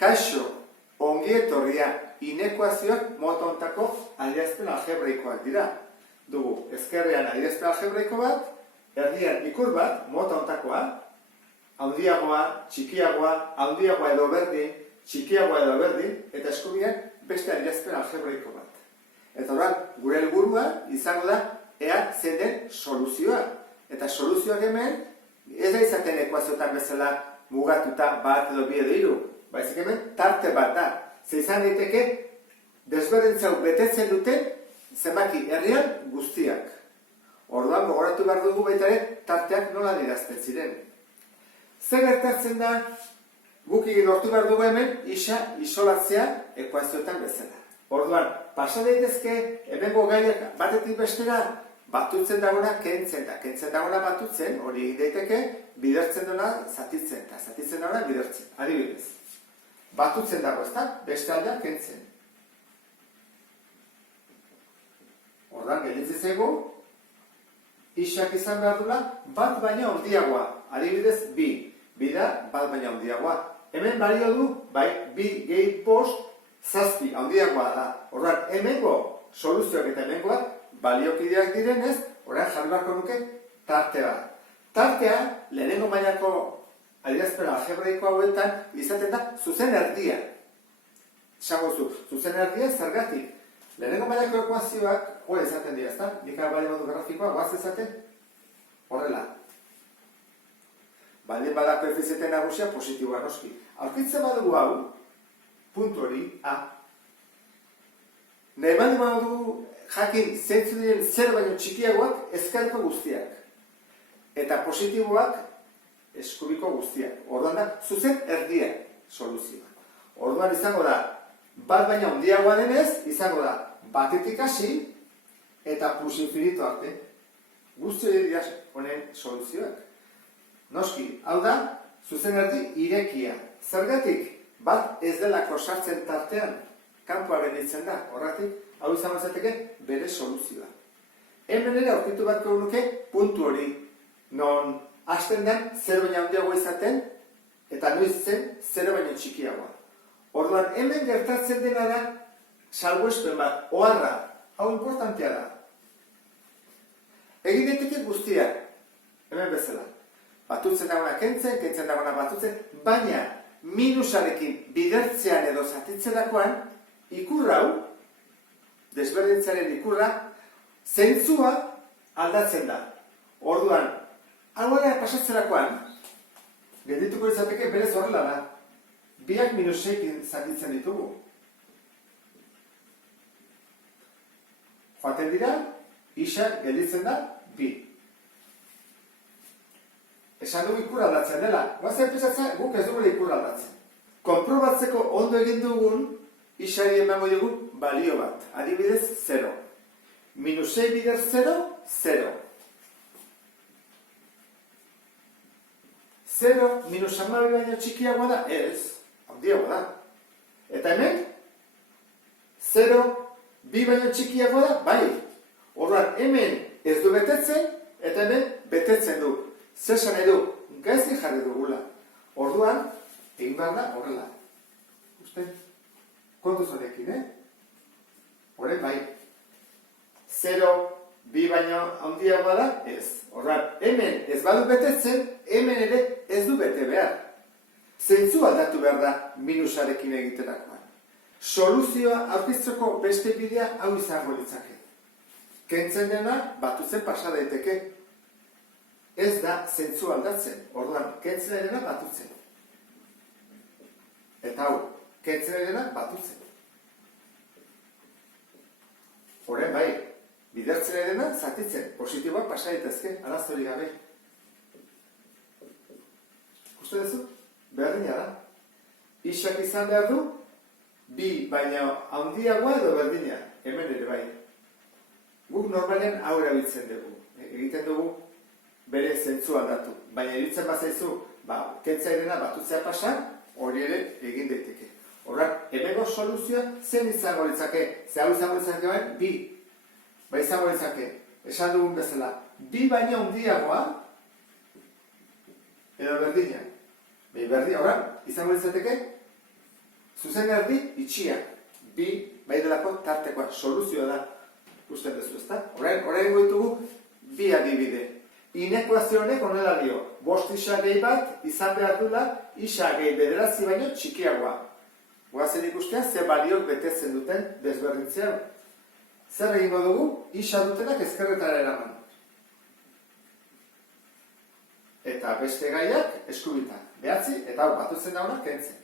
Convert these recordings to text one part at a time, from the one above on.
Kaixo, ongi etorria, inekuazioak mota hontako adierazpen algebraikoak dira. Dugu, ezkerrean adierazpen algebraiko bat, erdian ikur bat, mota hontakoa, handiagoa, txikiagoa, handiagoa edo berdin, txikiagoa edo berdin, eta eskubian beste adierazpen algebraiko bat. Eta orain, gure helburua izango da, ea zein den soluzioa. Eta soluzioak hemen, ez da izaten ekuazioetan bezala mugatuta bat edo bi edo hiru. Baizik hemen tarte bat da. Ze izan daiteke desberdintzau betetzen duten zenbaki herrian guztiak. Orduan gogoratu behar dugu baita ere tarteak nola adierazten ziren. Zer gertatzen da guk lortu behar dugu hemen isolatzea ekuazioetan bezala. Orduan, pasa daitezke hemengo gaiak batetik bestera batutzen dagoena kentzen da. Kentzen dagoena batutzen, hori daiteke bidertzen duena zatitzen, eta zatitzen dagoena bidertzen. Adibidez. Batutzen dago, ez da? Beste aldea kentzen. Ordan, gelditzen zego, isak izan behar dula, bat baina handiagoa. Adibidez, bi. Bi da, bat baina handiagoa. Hemen balio du, bai, bi gehi bost, zazpi handiagoa da. Ordan, hemengo soluzioak eta hemengoak baliokideak direnez, orain jarri beharko nuke tartea. Tartea, lehenengo mailako adierazpen algebraiko hauetan izaten da zuzen erdia. Esango zu, zuzen erdia zergatik. Lehenengo mailako ekuazioak hori izaten dira, ezta? Nik bali modu grafikoa, guaz ezaten horrela. Baldin bada koefiziente nagusia positiboa noski. Aurkitzen badugu hau, puntu hori, A. Nahi baldin badugu jakin zeintzu diren zer baino txikiagoak ezkerreko guztiak. Eta positiboak eskubiko guztiak. Orduan da, zuzen erdia soluzioa. Orduan izango da, bat baina handiagoa denez, izango da, batetik hasi eta plus infinito arte. Guzti hori dira honen soluzioak. Noski, hau da, zuzen erdi irekia. Zergatik, bat ez delako sartzen tartean, kanpoa gelditzen da. Horretik, hau izango zateke bere soluzioa. Hemen ere aurkitu batko nuke puntu hori. Non hasten den 0 baino handiagoa izaten, eta noiz zen 0 baino txikiagoa. Orduan, hemen gertatzen dena da, salbuespen bat, oharra, hau importantea da. Egin daiteke guztiak, hemen bezala. Batutzen dagoena kentzen, kentzen dagoena batutzen, baina minusarekin bidertzean edo zatitzerakoan, ikur hau, desberdintzaren ikurra, zentzua aldatzen da. Orduan, hauera pasatzerakoan, geldituko izateke berez horrela da. Biak minusekin zatitzen ditugu. Joaten dira, isa gelditzen da, bi. Esan dugu ikur aldatzen dela. Guazen pisatzen, guk ez dugu ikur aldatzen. Konprobatzeko ondo egin dugun, isari emango dugu balio bat. Adibidez, 0. Minusei bider 0, 0. 0 minus amabi baino txikiagoa da, ez, handiagoa da. Eta hemen, 0, bi baino txikiagoa da, bai. Orduan, hemen ez du betetzen, eta hemen betetzen du. Zesan edu, gaizki jarri dugula. Orduan, egin behar da horrela. Uste, kontuz honekin, Horren, bai. 0, bi baino handiagoa da, ez. Orduan, hemen ez badu betetzen, hemen ere ez du bete behar. Zentzu aldatu behar da minusarekin egiterakoan. Soluzioa aurkitzeko beste bidea hau izango litzake. Kentzen dena batutzen pasa daiteke. Ez da zentzu aldatzen. Orduan, kentzen dena batutzen. Eta hau, kentzen dena batutzen. Horren bai. Bidertzen edena, zatitzen, positiboak pasa daitezke, arazori gabe. Uste duzu? Berdina da. Isak izan behar du, bi baina handiagoa edo berdina, hemen ere bai. Guk normalean hau erabiltzen dugu. Egiten dugu bere zentzu aldatu. Baina iruditzen bazaizu, kentzea edena batutzea pasa, hori ere egin daiteke. Horrak, hemengo soluzioa zen izango litzake, ze hau izango litzake bain, bi. Izango litzake, esan dugun bezala, bi baina handiagoa edo berdina. Berdina, izango litzateke zuzen erdi itxia. Bi, bai delako tartekoa, soluzioa da. Usten duzu, ezta? Orain goitugu bi adibide. Inekuazio honek honela dio. 5 isa gehi bat izan behar dula isa gehi bederatzi baino txikiagoa. Goazen ikustea ze baliok betetzen duten desberdintzea. Zer egingo dugu? Isa dutenak ezkerretara eraman. Eta beste gaiak eskubitan. 9 eta hau batutzen dauna kentzen.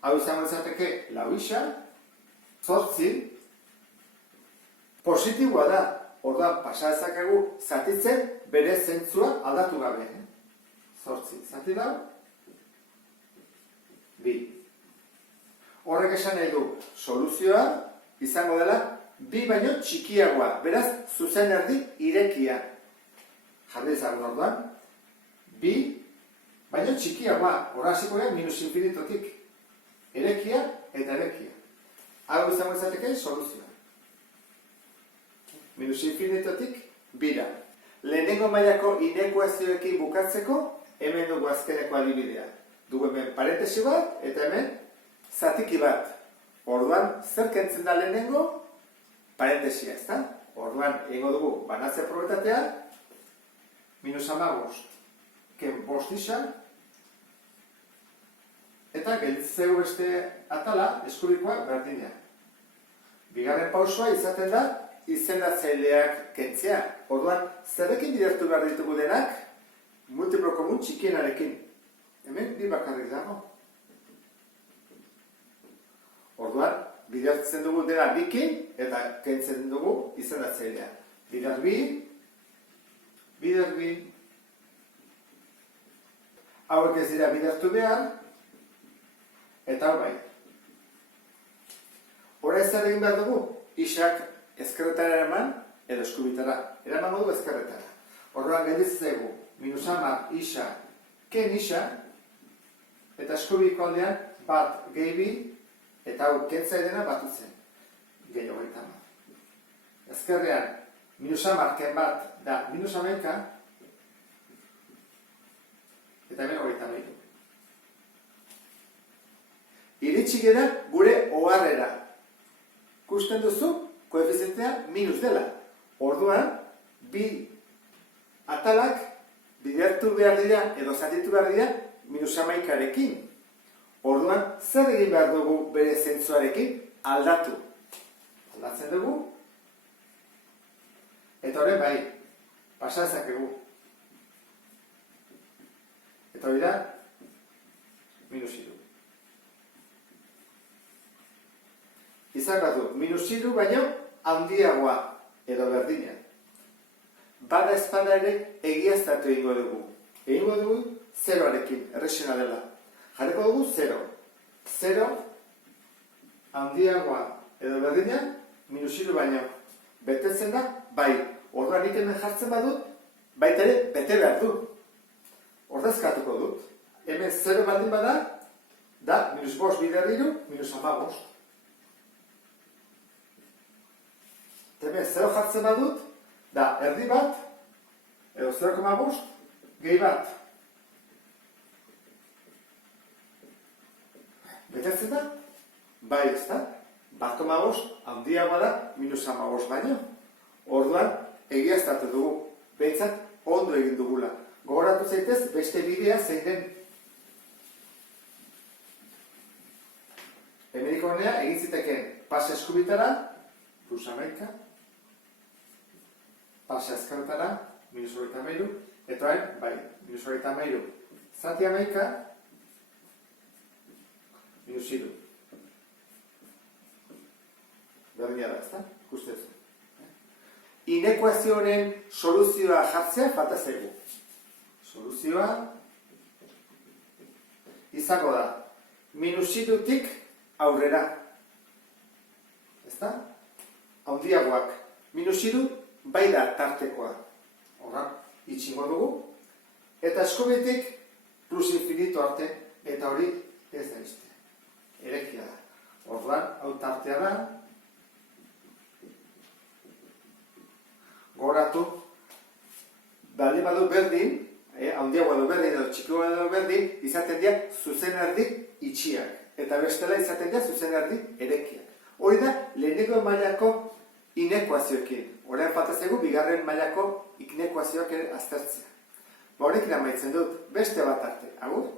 Hau izango izateke lau isa, 8 positiboa da. Orduan pasa dezakegu zatitzen bere zentzua aldatu gabe. 8 zati da, 2. Horrek esan nahi du, soluzioa izango dela 2 baino txikiagoa, beraz zuzen erdi irekia. Jarri ezagun orduan, 2 baino txikiagoa, horra hasiko gara minus infinitotik. Erekia eta erekia. Hau izango izateke soluzioa. Minus infinitotik, 2. Lehenengo mailako inekuazioekin bukatzeko, hemen dugu azkeneko adibidea. Dugu hemen parentesi bat, eta hemen zatiki bat. Orduan, zer kentzen da lehenengo? Parentesia, ezta? Orduan, egingo dugu banatzea probetatea, minus 15, ken 5 isa, eta gelditzeu beste atala, eskubikoa berdina. Bigarren pausoa izaten da, izendatzaileak kentzea. Orduan, zerrekin bidertu behar ditugu denak, multiplo komun txikienarekin. Hemen, 2 bakarrik dago. Orduan, bidertzen dugu dena bikin, eta kentzen dugu izendatzailea. Bider bi, hauek ez dira bidertu behar, eta hau bai. Hora ez egin behar dugu, isak ezkerretara eraman, edo eskubitara. Eraman dugu ezkerretara. Orduan gelditzegu, minus 10 isa, ken isa, eta eskubiko aldean, bat gehi 2, eta hau kentzai dena batutzen. Gehi 30. Ezkerrean, minus 10 ken bat da minus 11, eta hemen 33. Iritsi gara gure oharrera. Kusten duzu, koefizientea minus dela. Orduan, 2 atalak bidertu behar dira edo zatitu behar dira minus 11arekin. Orduan, zer egin behar dugu bere zentzuarekin? Aldatu. Aldatzen dugu. Eta horren bai, pasa dezakegu. Eta hori da, minus 3. Izan bat du, minus 3 baino handiagoa edo berdina. Bada espada ere egiaztatu egingo dugu. Egingo dugu 0arekin, errexena dela. Jarriko dugu 0. 0 handiagoa edo berdina, minus 3 baino. Betetzen da, bai. Orduan nik hemen jartzen badut, baita ere bete behar du. Ordezkatuko dut. Hemen 0 baldin bada, da minus 5 bider 3, minus 15. Hemen 0 jartzen badut, da erdi bat, edo 0,5, gehi bat. Betetzen da? Bai, ez da? 1,5 handiagoa da, minus 15 baino. Orduan, egiaztatu dugu. Behintzat, ondo egin dugula. Gogoratu zaitez, beste bidea zein den. Hemeniko honea, egin zitekeen pase eskubitara, plus 11, pase ezkerretara, minus 33, eta hain, bai, minus 33, zati 11, minus 3. Berdina da, ezta? Ikustezu. Inekuazio honen soluzioa jartzea falta zaigu. Soluzioa izango da minus 3tik aurrera. Ezta? Handiagoak. Minus 3 bai da tartekoa. Horra, itxingo dugu. Eta eskubitik plus infinito arte, eta hori ez da izte. Erekia da. Orduan, hau tartea da. Gogoratu, baldin badu berdin, handiago edo berdin edo txikiago edo berdin, izaten dira zuzen erdi itxiak. Eta bestela izaten dira zuzen erdi erekiak. Hori da, lehenengo mailako inekuazioekin. Orain falta zaigu, bigarren mailako inekuazioak ere aztertzea. Horrekin amaitzen dut, beste bat arte. Agur?